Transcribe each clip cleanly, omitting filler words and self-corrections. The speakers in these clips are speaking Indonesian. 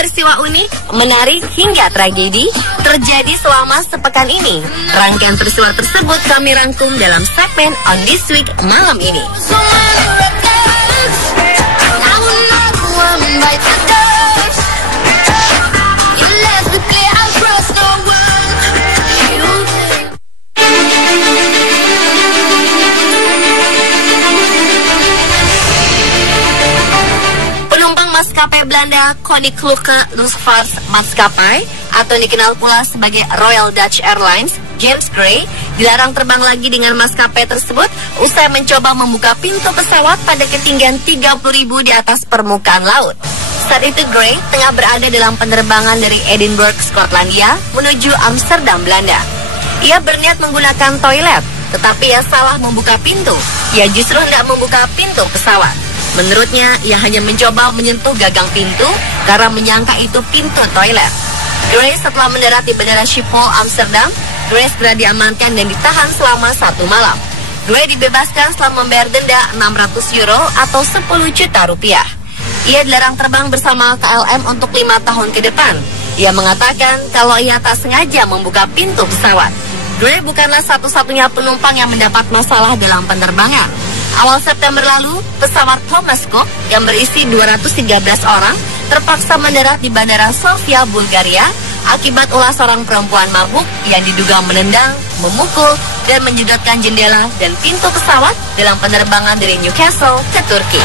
peristiwa unik, menarik hingga tragedi terjadi selama sepekan ini. Rangkaian peristiwa tersebut kami rangkum dalam segmen On This Week malam ini. Maskapai Belanda Koninklijke Luchtvaartmaatschappij atau dikenal pula sebagai Royal Dutch Airlines, James Gray, dilarang terbang lagi dengan maskapai tersebut usai mencoba membuka pintu pesawat pada ketinggian 30.000 di atas permukaan laut. Saat itu Gray tengah berada dalam penerbangan dari Edinburgh, Skotlandia menuju Amsterdam, Belanda. Ia berniat menggunakan toilet, tetapi ia salah membuka pintu. Ia justru hendak membuka pintu pesawat. Menurutnya, ia hanya mencoba menyentuh gagang pintu karena menyangka itu pintu toilet. Grace setelah mendarat di Bandara Schiphol, Amsterdam, Grace segera diamankan dan ditahan selama 1 malam. Grace dibebaskan setelah membayar denda 600 euro atau 10 juta rupiah. Ia dilarang terbang bersama KLM untuk 5 tahun ke depan. Ia mengatakan kalau ia tak sengaja membuka pintu pesawat. Grace bukanlah satu-satunya penumpang yang mendapat masalah dalam penerbangan. Awal September lalu, pesawat Thomas Cook yang berisi 213 orang terpaksa mendarat di Bandara Sofia, Bulgaria akibat ulah seorang perempuan mabuk yang diduga menendang, memukul, dan menjedotkan jendela dan pintu pesawat dalam penerbangan dari Newcastle ke Turki.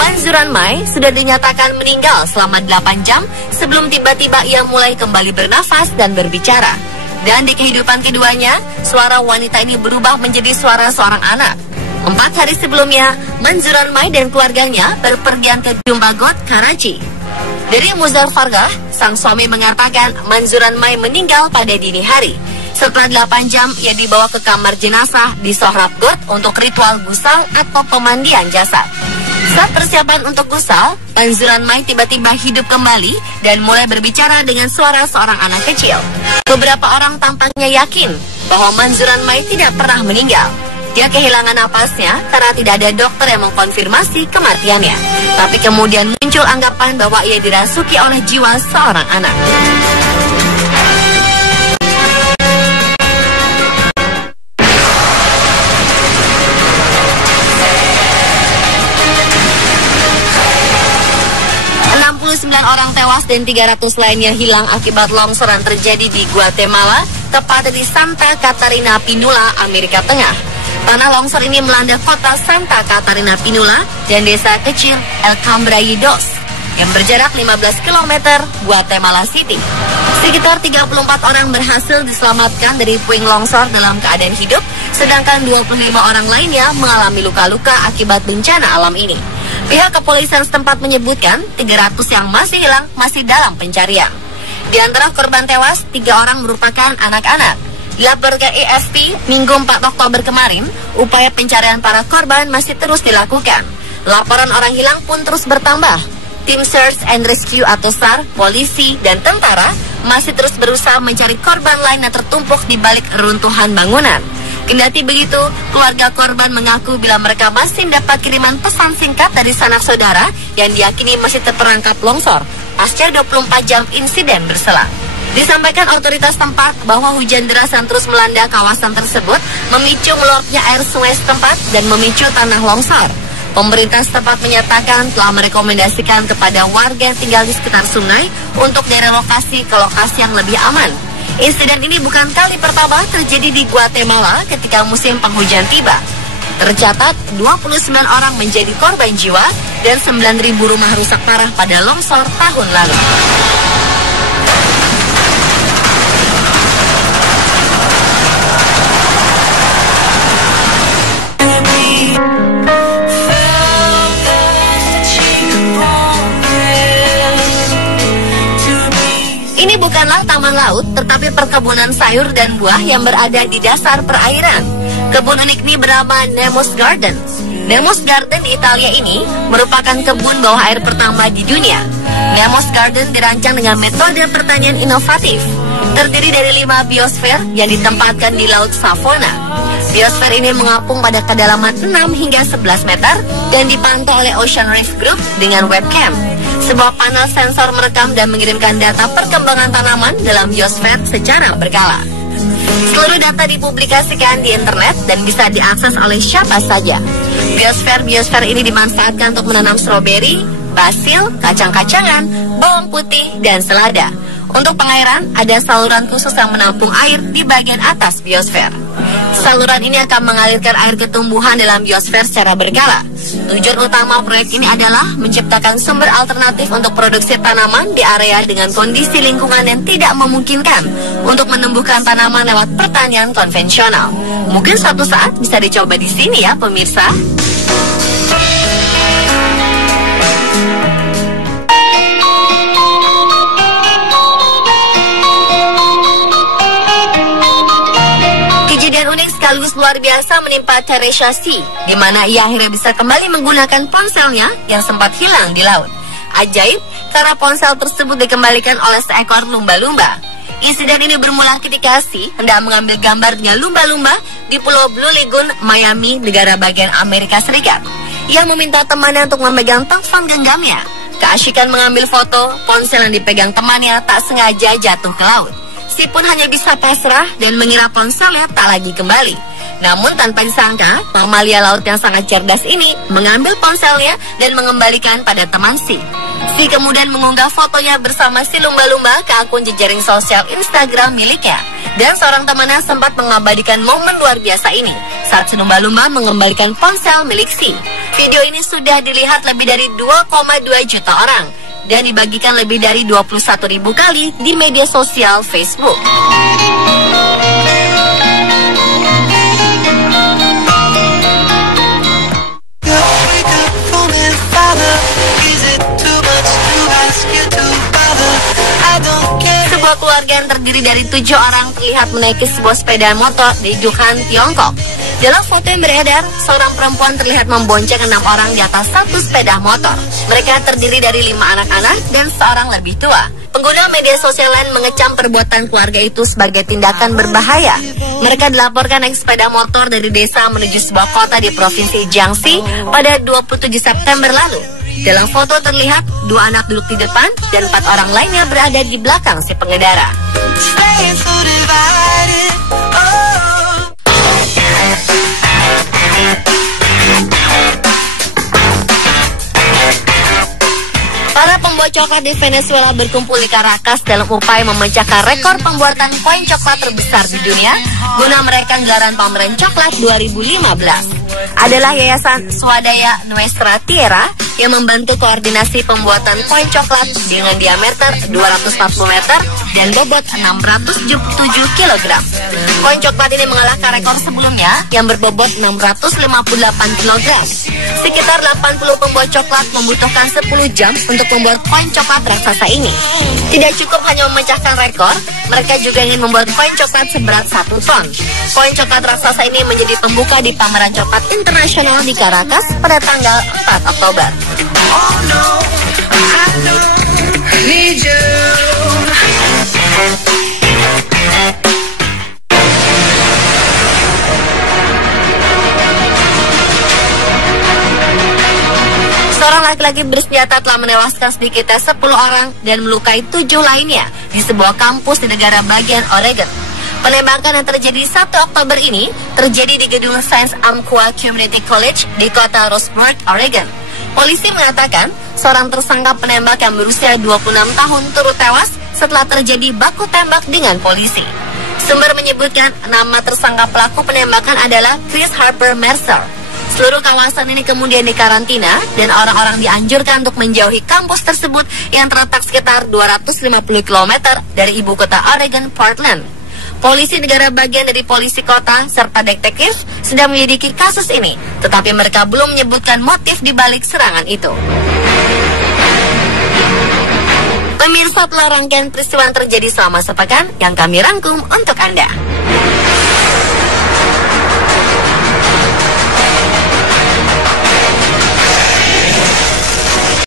Mansuran Mai sudah dinyatakan meninggal selama 8 jam sebelum tiba-tiba ia mulai kembali bernafas dan berbicara. Dan di kehidupan keduanya, suara wanita ini berubah menjadi suara seorang anak. 4 hari sebelumnya, Mansuran Mai dan keluarganya berpergian ke Jumbagot, Karachi. Dari Muzaffargarh, sang suami mengatakan Mansuran Mai meninggal pada dini hari. Setelah 8 jam, ia dibawa ke kamar jenazah di Sohrabgord untuk ritual gusal atau pemandian jasad. Saat persiapan untuk gusal, Mansuran Mai tiba-tiba hidup kembali dan mulai berbicara dengan suara seorang anak kecil. Beberapa orang tampaknya yakin bahwa Mansuran Mai tidak pernah meninggal. Dia kehilangan napasnya karena tidak ada dokter yang mengkonfirmasi kematiannya. Tapi kemudian muncul anggapan bahwa ia dirasuki oleh jiwa seorang anak. Orang tewas dan 300 lainnya hilang akibat longsoran terjadi di Guatemala, tepatnya di Santa Catarina Pinula, Amerika Tengah. Tanah longsor ini melanda kota Santa Catarina Pinula dan desa kecil El Cambraidos yang berjarak 15 km Guatemala City. Sekitar 34 orang berhasil diselamatkan dari puing longsor dalam keadaan hidup, sedangkan 25 orang lainnya mengalami luka-luka akibat bencana alam ini. Pihak kepolisian setempat menyebutkan 300 yang masih hilang masih dalam pencarian. Di antara korban tewas, 3 orang merupakan anak-anak. Dilaporkan AFP, Minggu 4 Oktober kemarin, upaya pencarian para korban masih terus dilakukan. Laporan orang hilang pun terus bertambah. Tim Search and Rescue atau SAR, polisi, dan tentara masih terus berusaha mencari korban lain yang tertumpuk di balik reruntuhan bangunan. Kendati begitu, keluarga korban mengaku bila mereka masih mendapat kiriman pesan singkat dari sanak saudara yang diyakini masih terperangkap longsor pasca 24 jam insiden berselang. Disampaikan otoritas tempat bahwa hujan deras yang terus melanda kawasan tersebut memicu meluapnya air sungai setempat dan memicu tanah longsor. Pemerintah setempat menyatakan telah merekomendasikan kepada warga yang tinggal di sekitar sungai untuk direlokasi ke lokasi yang lebih aman. Insiden ini bukan kali pertama terjadi di Guatemala ketika musim penghujan tiba. Tercatat 29 orang menjadi korban jiwa dan 9.000 rumah rusak parah pada longsor tahun lalu. Ini bukanlah taman laut, tetapi perkebunan sayur dan buah yang berada di dasar perairan. Kebun unik ini bernama Nemo's Garden. Nemo's Garden di Italia ini merupakan kebun bawah air pertama di dunia. Nemo's Garden dirancang dengan metode pertanian inovatif. terdiri dari 5 biosfer yang ditempatkan di Laut Savona. Biosfer ini mengapung pada kedalaman 6 hingga 11 meter dan dipantau oleh Ocean Reef Group dengan webcam. Sebuah panel sensor merekam dan mengirimkan data perkembangan tanaman dalam biosfer secara berkala. Seluruh data dipublikasikan di internet dan bisa diakses oleh siapa saja. Biosfer ini dimanfaatkan untuk menanam stroberi, basil, kacang-kacangan, bawang putih, dan selada. Untuk pengairan, ada saluran khusus yang menampung air di bagian atas biosfer. Saluran ini akan mengalirkan air ke tumbuhan dalam biosfer secara berkala. Tujuan utama proyek ini adalah menciptakan sumber alternatif untuk produksi tanaman di area dengan kondisi lingkungan yang tidak memungkinkan untuk menumbuhkan tanaman lewat pertanian konvensional. Mungkin suatu saat bisa dicoba di sini ya pemirsa. Kejadian unik sekaligus luar biasa menimpa Teresia C, di mana ia akhirnya bisa kembali menggunakan ponselnya yang sempat hilang di laut. Ajaib, karena ponsel tersebut dikembalikan oleh seekor lumba-lumba. Insiden ini bermula ketika C hendak mengambil gambar dengan lumba-lumba di Pulau Blue Lagoon, Miami, negara bagian Amerika Serikat. Ia meminta temannya untuk memegang telepon genggamnya. Keasyikan mengambil foto, ponsel yang dipegang temannya tak sengaja jatuh ke laut. Si pun hanya bisa pasrah dan mengira ponselnya tak lagi kembali. Namun tanpa disangka, mamalia laut yang sangat cerdas ini mengambil ponselnya dan mengembalikan pada teman Si. Si kemudian mengunggah fotonya bersama si lumba-lumba ke akun jejaring sosial Instagram miliknya. Dan seorang temannya sempat mengabadikan momen luar biasa ini saat si lumba-lumba mengembalikan ponsel milik Si. Video ini sudah dilihat lebih dari 2,2 juta orang dan dibagikan lebih dari 21.000 kali di media sosial Facebook. Sebuah keluarga yang terdiri dari 7 orang terlihat menaiki sebuah sepeda motor di Wuhan, Tiongkok. Dalam foto yang beredar, seorang perempuan terlihat membonceng 6 orang di atas satu sepeda motor. Mereka terdiri dari 5 anak-anak dan seorang lebih tua. Pengguna media sosial lain mengecam perbuatan keluarga itu sebagai tindakan berbahaya. Mereka dilaporkan naik sepeda motor dari desa menuju sebuah kota di provinsi Jiangxi pada 27 September lalu. Dalam foto terlihat 2 anak duduk di depan dan 4 orang lainnya berada di belakang si pengendara. Para pembuat coklat di Venezuela berkumpul di Caracas dalam upaya memecahkan rekor pembuatan koin coklat terbesar di dunia guna merayakan gelaran pameran coklat 2015. Adalah Yayasan Swadaya Nuestra Tierra yang membantu koordinasi pembuatan koin coklat dengan diameter 240 meter dan bobot 607 kg. Koin coklat ini mengalahkan rekor sebelumnya yang berbobot 658 kg. Sekitar 80 pembuat coklat membutuhkan 10 jam untuk membuat koin coklat raksasa ini. Tidak cukup hanya memecahkan rekor, mereka juga ingin membuat koin coklat seberat 1 ton. Koin coklat raksasa ini menjadi pembuka di pameran coklat internasional di Caracas pada tanggal 4 Oktober. Oh no, I don't need you. Seorang laki-laki bersenjata telah menewaskan sedikitnya 10 orang dan melukai 7 lainnya di sebuah kampus di negara bagian Oregon. Penembakan yang terjadi 1 Oktober ini terjadi di gedung Saint Amqua Community College di kota Roseburg, Oregon. Polisi mengatakan seorang tersangka penembak yang berusia 26 tahun turut tewas setelah terjadi baku tembak dengan polisi. Sumber menyebutkan nama tersangka pelaku penembakan adalah Chris Harper Mercer. Seluruh kawasan ini kemudian dikarantina dan orang-orang dianjurkan untuk menjauhi kampus tersebut yang terletak sekitar 250 km dari ibu kota Oregon, Portland. Polisi negara bagian dari polisi kota serta detektif sedang menyelidiki kasus ini, tetapi mereka belum menyebutkan motif di balik serangan itu. Pemirsa, telah rangkaian peristiwa yang terjadi selama sepekan yang kami rangkum untuk Anda.